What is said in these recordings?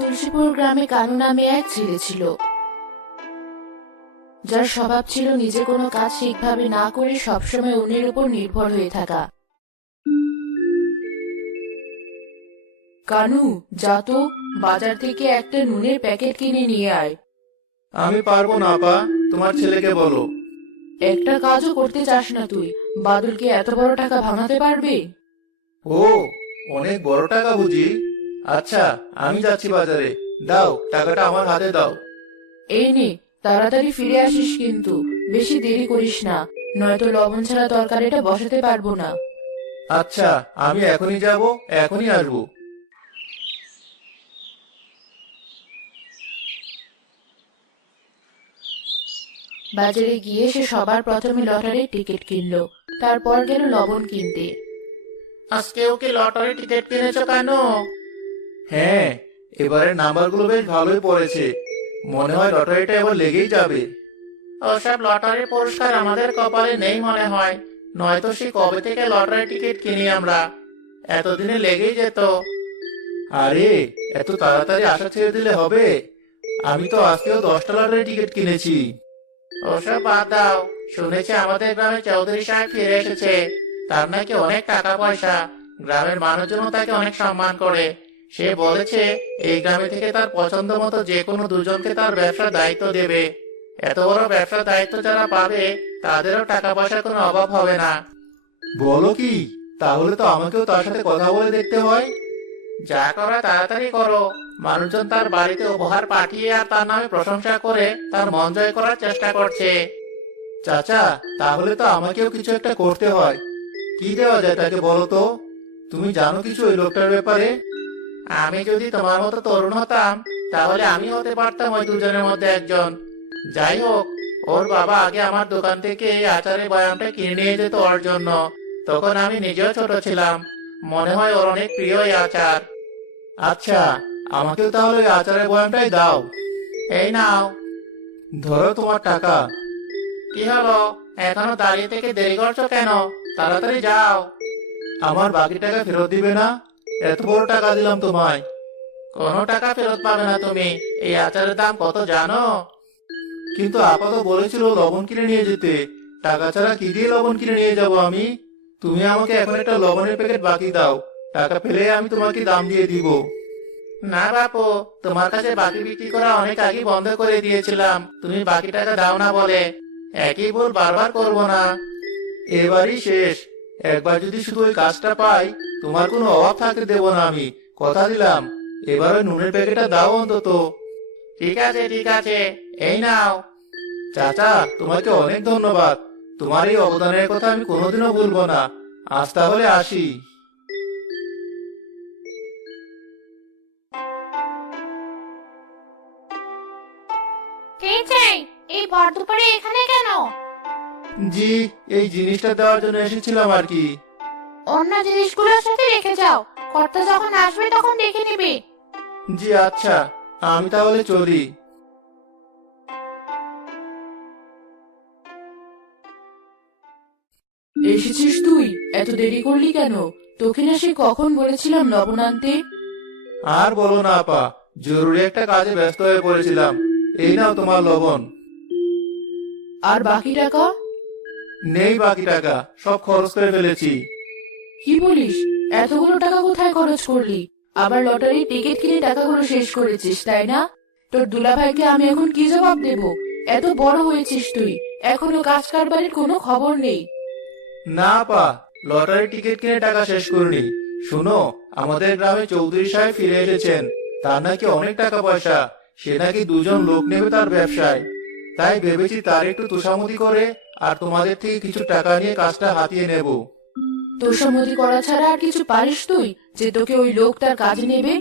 তুলসীপুর গ্রামে কানু নামে এক ছেলে ছিল, যার স্বভাব ছিল নিজে কোনো কাজ ঠিকভাবে না করে সবসময় অন্যের উপর নির্ভর হয়ে থাকা। কানু, যা তো বাজার থেকে একটা নুনের প্যাকেট কিনে নিয়ে আয়। আমি পারবো না আপা, তোমার ছেলেকে বলো। একটা কাজও করতে চাস না তুই? বাদলকে এত বড় টাকা ভাঙাতে পারবে? ও, অনেক বড় টাকা বুঝি। আচ্ছা, আমি যাচ্ছি বাজারে। দাও, টাকাটা আমার হাতে দাও। এই নে, তাড়াতাড়ি ফিরে আসিস কিন্তু, বেশি দেরি করিস না, নয়তো লবণ ছাড়া তরকারিটা বসাতে পারবো না। আচ্ছা, আমি এখনই যাব, এখনই আসবো। বাজারে গিয়ে সে সবার প্রথমে লটারির টিকিট কিনলো, তারপর গেল লবণ কিনতে। আজকেও কি লটারি টিকিট কিনেছো কেন? হ্যাঁ, এবারে নাম্বারগুলো বেশ ভালোই পড়েছে। মনে হয় লটারিটা এবার লেগেই যাবে। ওসব লটারির পুরস্কার আমাদের কপালে নেই মনে হয়, নয়তো সে কবে থেকে লটারি টিকিট কিনি আমরা। এতদিনে লেগেই যেত। আরে, এত তাড়াতাড়ি আশা ছেড়ে দিলে হবে? আমি তো আজকেও 10টা লটারি টিকিট কিনেছি। ওসব বাদ দাও। শুনেছি আমাদের গ্রামে চৌধুরী সাহেব ফিরে এসেছে। তার নাকি অনেক টাকা পয়সা। গ্রামের মানুষজনও তাকে অনেক সম্মান করে। সে বলেছে এই গ্রামে থেকে তার পছন্দ মতো যে কোনো দুজনকে তার ব্যবসার দায়িত্ব দেবে। এত বড় ব্যবসার দায়িত্ব যারা পাবে তাদেরও টাকা পয়সার কোনো অভাব হবে না। বলো কি? তাহলে তো আমাকেও তার সাথে কথা বলে দেখতে হয়। যা করা তাড়াতাড়ি করো। মানুষজন তার বাড়িতে উপহার পাঠিয়ে আর তার নামে প্রশংসা করে তার মন জয় করার চেষ্টা করছে। চাচা, তাহলে তো আমাকেও কিছু একটা করতে হয়। কি দেওয়া যায় তাকে বলো তো? তুমি জানো কিছু ওই লোকটার ব্যাপারে? আমি যদি তোমার মতো তরুণ হতাম, তাহলে আমি হতে পারতাম ওই দুজনের মধ্যে একজন। যাই হোক, ওর বাবা আগে আমার দোকান থেকে এই আচারের বয়ামটা কিনে নিয়ে যেত ওর জন্য। তখন আমি নিজেও ছোট ছিলাম। মনে হয় ওর অনেক প্রিয় এই আচার। আচ্ছা, আমাকেও তাহলে ওই আচারের বয়ামটাই দাও। এই নাও। ধরো তোমার টাকা। কি হলো? এখনো দাঁড়িয়ে থেকে দেরি করছো কেন? তাড়াতাড়ি যাও। আমার বাকি টাকা ফেরত দিবে না? এত বড় টাকা দিলাম তোমায়। কোনো টাকা ফেরত পাবে না তুমি। এই আচারের দাম কত জানো? কিন্তু আপা তো বলেছিল লবণ কিনে নিয়ে যেতে। টাকা ছাড়া কি দিয়ে লবণ কিনে নিয়ে যাব আমি? তুমি আমাকে এখন একটা লবণের প্যাকেট বাকি দাও। টাকা পেলে আমি তোমাকে দাম দিয়ে দিব। না বাপু, তোমার কাছে বাকি বিক্রি করা অনেক আগে বন্ধ করে দিয়েছিলাম তুমি বাকি টাকা দাও না বলে। একই ভুল বারবার করব না। এবারই শেষ। একবার যদি শুধু ওই কাজটা পাই, তোমার কোনো অভাব থাকতে দেব না আমি। কথা দিলাম। এবার ওই নুনের প্যাকেটটা দাও অন্তত। ঠিক আছে, ঠিক আছে। এই নাও। চাচা, তোমাকে অনেক ধন্যবাদ। তোমার এই অবদানের কথা আমি কোনোদিনও ভুলবো না। আজ তাহলে আসি। কে চাই? এই ভর দুপুরে এখানে কেন? জি, এই জিনিসটা দেওয়ার জন্য এসেছিলাম আর কি। অন্য জিনিসগুলোর সাথে রেখে যাও, কর্তা যখন আসবে তখন দেখে নিবে। জি আচ্ছা, আমি তাহলে চলি। এসেছিস তুই? এত দেরি করলি কেন? তোকে না সে কখন বলেছিলাম লবণ আনতে? আর বলো না আপা, জরুরি একটা কাজে ব্যস্ত হয়ে পড়েছিলাম। এই নাও তোমার লবণ। আর বাকি টাকা? নেই বাকি টাকা, সব খরচ করে ফেলেছি। কি বলিস? এতগুলো টাকা কোথায় খরচ করলি? আবার লটারির টিকিট কিনে টাকাগুলো শেষ করেছিস, তাই না? তোর দুলাভাইকে আমি এখন কি জবাব দেব? এত বড় হয়েছিস তুই, এখনো কাজ কারবারের কোনো খবর নেই। না আপা, লটারি টিকিট কিনে টাকা শেষ করিনি। শুনো, আমাদের গ্রামে চৌধুরী সাহেব ফিরে এসেছেন। তার নাকি অনেক টাকা পয়সা। সে নাকি দুজন লোক নেবে তার ব্যবসায়। তাই ভেবেছি তার একটু তোষামতি করে আর তোমাদের থেকে কিছু টাকা নিয়ে কাজটা হাতিয়ে নেব। তোষামতি করা ছাড়া আর কিছু পারিস তুই, যে তোকে ওই লোক তার কাজে নেবে?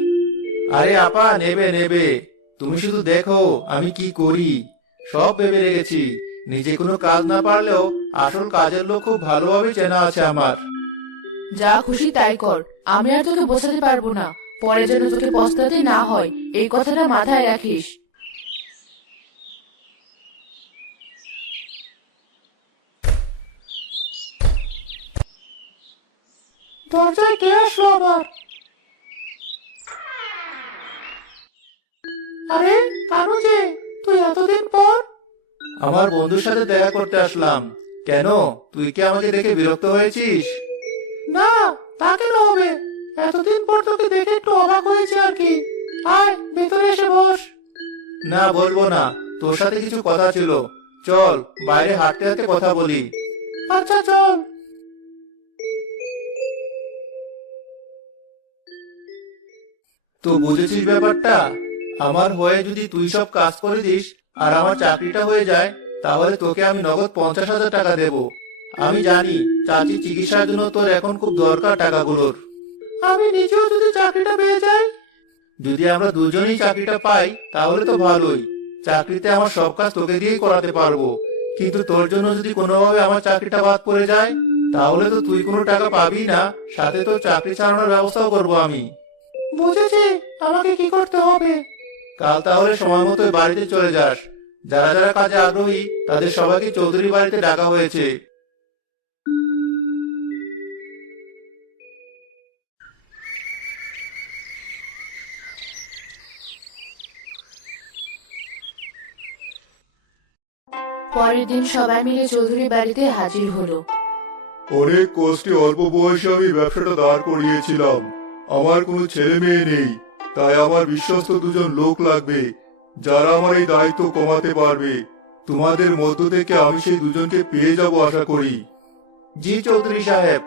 আরে আপা, নেবে নেবে। তুমি শুধু দেখো আমি কি করি। সব ভেবে রেখেছি। নিজে কোনো কাজ না পারলেও আসল কাজের লোক খুব ভালোভাবে চেনা আছে আমার। যা খুশি তাই কর, আমি আর তোকে বোঝাতে পারবো না। পরে যেন তোকে পস্তাতে না হয়, এই কথাটা মাথায় রাখিস। দরজায় কে আসলো আবার? আমার বন্ধুর সাথে দেখা করতে আসলাম। কেন, তুই কি আমাকে দেখে বিরক্ত হয়েছিস? না, তা কেন হবে? এতদিন পর তোকে দেখে একটু অবাক হয়েছে আর কি। আয় ভেতরে এসে বস। না, বলবো না, তোর সাথে কিছু কথা ছিল। চল বাইরে হাঁটতে হাঁটতে কথা বলি। আচ্ছা চল। তো বুঝেছিস ব্যাপারটা? আমার হয়ে যদি তুই সব কাজ করে দিস আর আমার চাকরিটা হয়ে যায়, তাহলে তোকে আমি নগদ 50,000 টাকা দেব। আমি জানি চাচি চিকিৎসার জন্য তোর এখন খুব দরকার টাকাগুলোর। আমি নিজেও যদি চাকরিটা পেয়ে যাই। যদি আমরা দুজনেই চাকরিটা পাই তাহলে তো ভালোই। চাকরিতে আমার সব কাজ তোকে দিয়েই করাতে পারবো। কিন্তু তোর জন্য যদি কোনোভাবে আমার চাকরিটা বাদ পড়ে যায়, তাহলে তো তুই কোনো টাকা পাবি না, সাথে তোর চাকরি চালানোর ব্যবস্থাও করবো আমি। বুঝেছি, আমাকে কি করতে হবে? কাল তাহলে সময় মতো বাড়িতে চলে যাস। যারা যারা কাজে আগ্রহী তাদের সবাইকে চৌধুরী বাড়িতে ডাকা হয়েছে। পরের দিন সবাই মিলে চৌধুরী বাড়িতে হাজির হলো। অনেক কষ্টে অল্প বয়সে আমি ব্যবসাটা দাঁড় করিয়েছিলাম। আমার কোনো ছেলে মেয়ে নেই, তাই আমার বিশ্বস্ত দুজন লোক লাগবে যারা আমার এই দায়িত্ব কমাতে পারবে। তোমাদের মধ্য থেকে আমি সেই দুজনকে পেয়ে যাব আশা করি। জি চৌধুরী সাহেব,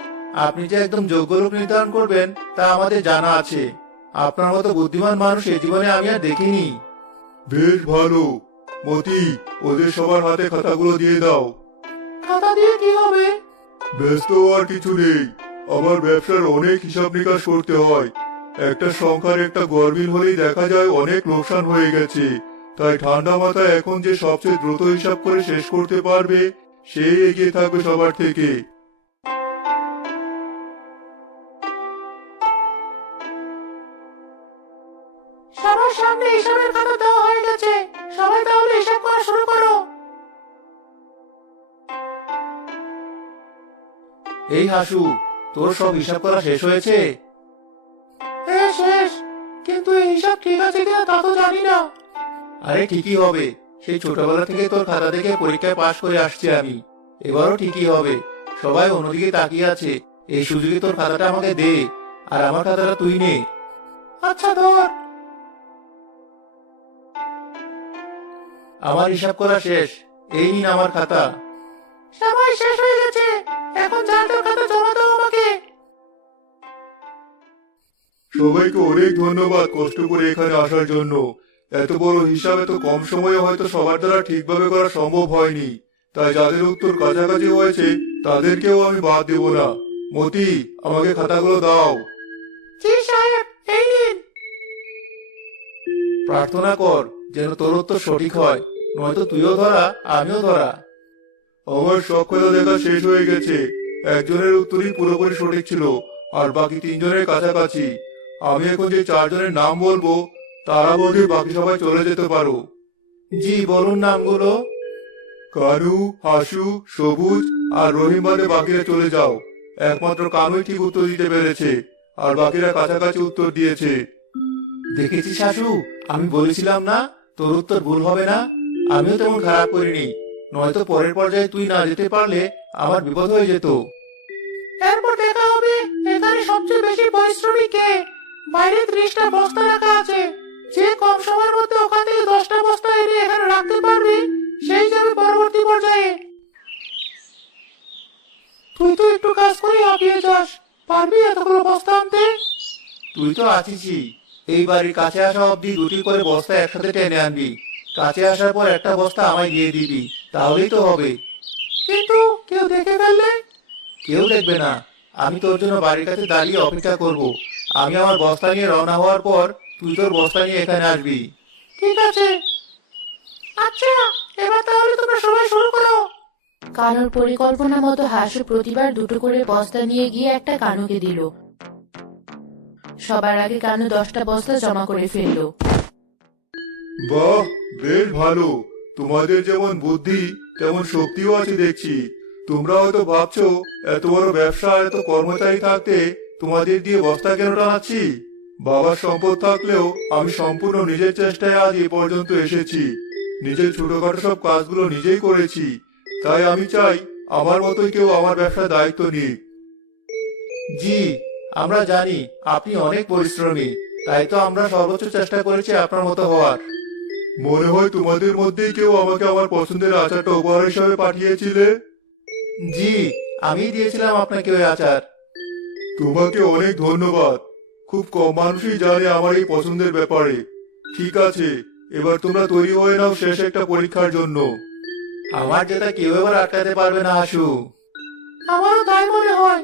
আপনি যে একদম যোগ্য লোক নির্ধারণ করবেন তা আমাদের জানা আছে। আপনার মতো বুদ্ধিমান মানুষ এ জীবনে আমি আর দেখিনি। বেশ ভালো। মতি, ওদের সবার হাতে খাতাগুলো দিয়ে দাও। খাতা দিয়ে কি হবে? ব্যস্ত হওয়ার কিছু নেই। আমার ব্যবসার অনেক হিসাব নিকাশ করতে হয়। একটা সংখ্যার একটা গরমিল হলেই দেখা যায় অনেক লোকসান হয়ে গেছে। তাই ঠান্ডা মাথায় এখন যে সবচেয়ে দ্রুত হিসাব করে শেষ করতে পারবে সেই এগিয়ে থাকবে সবার থেকে। সবার সামনে হিসাবের খাতা দেওয়া হয়ে গেছে, সবাই তাহলে হিসাব করা শুরু করো। এই হাসু, তোর সব হিসাব করা শেষ হয়েছে? হ্যাঁ শেষ, কিন্তু এই হিসাব ঠিক আছে কিনা তা তো জানি না। আরে ঠিকই হবে, সেই ছোটবেলা থেকে তোর খাতা দেখে পরীক্ষায় পাশ করে আসছি আমি। এবারও ঠিকই হবে। সবাই অন্যদিকে তাকিয়ে আছে, এই সুযোগে তোর খাতাটা আমাকে দে, আর আমার খাতাটা তুই নে। আচ্ছা ধর। আমার হিসাব করা শেষ, এই নিন আমার খাতা। সবাই শেষ হয়ে গেছে, এখন যার যার খাতা জমা দাও আমাকে। সবাইকে অনেক ধন্যবাদ কষ্ট করে এখানে আসার জন্য। এত বড় হিসাব এত কম সময়ে হয়তো সবার দ্বারা ঠিকভাবে করা সম্ভব হয়নি। তাই যাদের উত্তর কাছাকাছি হয়েছে তাদেরকেও আমি বাদ দেব না। মতি, আমাকে খাতাগুলো দাও। জি সাহেব, এই নিন। প্রার্থনা কর যেন তোর উত্তর সঠিক হয়, নয়তো তুইও ধরা আমিও ধরা। আমার সব খাতা দেখা শেষ হয়ে গেছে। একজনের উত্তরই পুরোপুরি সঠিক ছিল, আর বাকি তিনজনের কাছাকাছি। আমি এখন যে চারজনের নাম বলবো তারা বললে বাকি সবাই চলে যেতে পারো। জি বলুন নামগুলো। কানু, হাসু, সবুজ আর রহিম বাদে বাকিরা চলে যাও। একমাত্র কানুই ঠিক উত্তর দিতে পেরেছে, আর বাকিরা কাছাকাছি উত্তর দিয়েছে। দেখেছিস হাসু, আমি বলেছিলাম না তোর উত্তর ভুল হবে না। আমিও তেমন খারাপ করিনি, নয়তো পরের পর্যায়ে তুই না যেতে পারলে আমার বিপদ হয়ে যেত। এরপর দেখা হবে এখানে সবচেয়ে বেশি পরিশ্রমী কে। বাইরে 30টা বস্তা রাখা আছে, যে কম সময়ের মধ্যে ওখান থেকে 10টা বস্তা এনে এখানে রাখতে পারবে সেই যাবে পরবর্তী পর্যায়ে। তুই তো একটু কাজ করে হাঁপিয়ে যাস, পারবি এতগুলো বস্তা আনতে? তুই তো আছিসই, এই বাড়ির কাছে আসা অবধি 2টি করে বস্তা একসাথে টেনে আনবি। কাছে আসার পর একটা বস্তা আমায় দিয়ে দিবি, তাহলেই তো হবে। কিন্তু কেউ দেখে ফেললে? কেউ দেখবে না, আমি তোর জন্য বাড়ির কাছে দাঁড়িয়ে অপেক্ষা করব। আমি আমার বস্তা নিয়ে রওনা হওয়ার পর তুই তোর বস্তা নিয়ে এখানে আসবি। ঠিক আছে। আচ্ছা, এবার তাহলে তোমরা সবাই শুরু করো। কানুর পরিকল্পনা মতো হাসু প্রতিবার 2টো করে বস্তা নিয়ে গিয়ে একটা কানুকে দিল। সবার আগে কানু 10টা বস্তা জমা করে ফেললো। বাহ, বেশ ভালো। তোমাদের যেমন বুদ্ধি তেমন শক্তিও আছে দেখছি। তোমরা হয়তো ভাবছো এত বড় ব্যবসা আর এত কর্মচারী থাকতে তোমাদের দিয়ে বস্তা কেন টানাচ্ছি। বাবার সম্পদ থাকলেও আমি সম্পূর্ণ নিজের চেষ্টায় আজ এ পর্যন্ত এসেছি। নিজের ছোটখাটো সব কাজগুলো নিজেই করেছি। তাই আমি চাই আমার মতোই কেউ আমার ব্যবসার দায়িত্ব নিক। জি, আমরা জানি আপনি অনেক পরিশ্রমী, তাই তো আমরা সর্বোচ্চ চেষ্টা করেছি আপনার মতো হওয়ার। মনে হয় তোমাদের মধ্যেই কেউ আমাকে আমার পছন্দের আচারটা উপহার হিসাবে পাঠিয়েছিলে। জি, আমি দিয়েছিলাম আপনাকে ওই আচার। তোমাকে অনেক ধন্যবাদ। খুব কম মানুষই জানে আমার এই পছন্দের ব্যাপারে। ঠিক আছে, এবার তোমরা তৈরি হয়ে নাও শেষ একটা পরীক্ষার জন্য। আমার যেটা কেউ এবার আটকাতে পারবে না হাসু। আমারও তাই মনে হয়।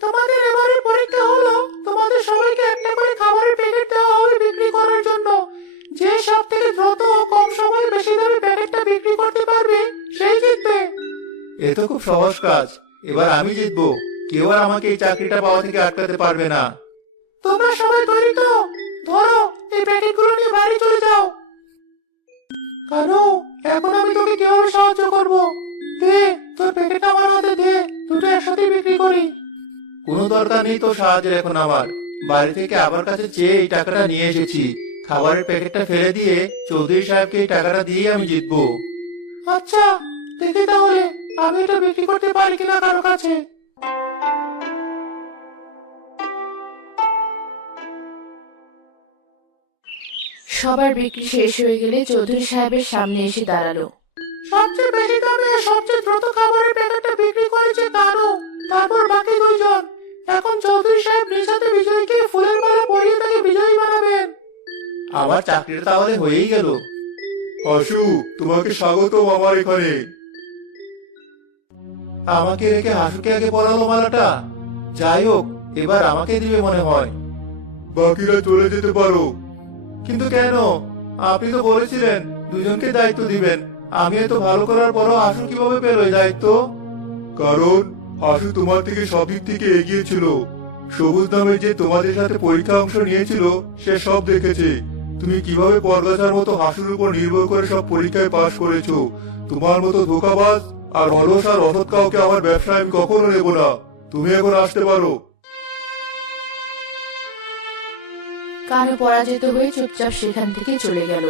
তোমাদের এবারের পরীক্ষা হলো তোমাদের সবাইকে একটা করে খাবারের প্যাকেট দেওয়া হবে বিক্রি করার জন্য। যে সব থেকে দ্রুত ও কম সময়ে বেশি দামে প্যাকেটটা বিক্রি করতে পারবে সেই জিতবে। এ তো খুব সহজ কাজ, এবার আমি জিতবো। কেউ আর আমাকে এই চাকরিটা পাওয়া থেকে আটকাতে পারবে না। তোমরা সবাই তৈরি তো? ধরো এই প্যাকেটগুলো নিয়ে বাড়ি চলে যাও। কানু, এখন আমি তোকে কিভাবে সাহায্য করব? দে তোর প্যাকেট আমার হাতে দে, দুটো একসাথে বিক্রি করি। কোনো দরকার নেই তো সাহায্যের এখন আমার। বাড়ি থেকে আবার কাছে চেয়ে এই টাকাটা নিয়ে এসেছি। খাবারের প্যাকেটটা ফেলে দিয়ে চৌধুরী সাহেবকে এই টাকাটা দিয়ে আমি জিতবো। আচ্ছা, দেখি তাহলে আমি এটা বিক্রি করতে পারি কিনা কারো কাছে। সবার বিক্রি শেষ হয়ে গেলে চৌধুরী সাহেবের সামনে এসে দাঁড়ালো। সবচেয়ে বেশি দামে আর সবচেয়ে দ্রুত খাবারের প্যাকেটটা বিক্রি করেছে কানু, তারপর বাকি দুইজন। এখন চৌধুরী সাহেব নিজ হাতে বিজয়ীকে ফুলের মালা পরিয়ে তাকে বিজয়ী বানাবেন। আমার চাকরিটা তাহলে হয়েই গেল। হাসু, তোমাকে স্বাগতম আমার এখানে। আমাকে রেখে হাসুকে আগে পরালো মালাটা। যাই হোক, এবার আমাকে দিবে মনে হয়। বাকিরা চলে যেতে পারো। কিন্তু কেন? আপনি তো বলেছিলেন দুজনকে দায়িত্ব দিবেন। আমি এত ভালো করার পরও হাসু কিভাবে পেল এই দায়িত্ব? কারণ হাসু তোমার থেকে সব দিক থেকে এগিয়ে ছিল। সবুজ নামে যে তোমাদের সাথে পরীক্ষা অংশ নিয়েছিল সে সব দেখেছে। তুমি কিভাবে পরগাছার মতো হাসুর উপর নির্ভর করে সব পরীক্ষায় পাশ করেছো। তোমার মতো ধোঁকাবাজ আর অলস আর অসৎ কাউকে আমার ব্যবসায় আমি কখনো নেব না। তুমি এখন আসতে পারো। কানু পরাজিত হয়ে চুপচাপ সেখান থেকে চলে গেল।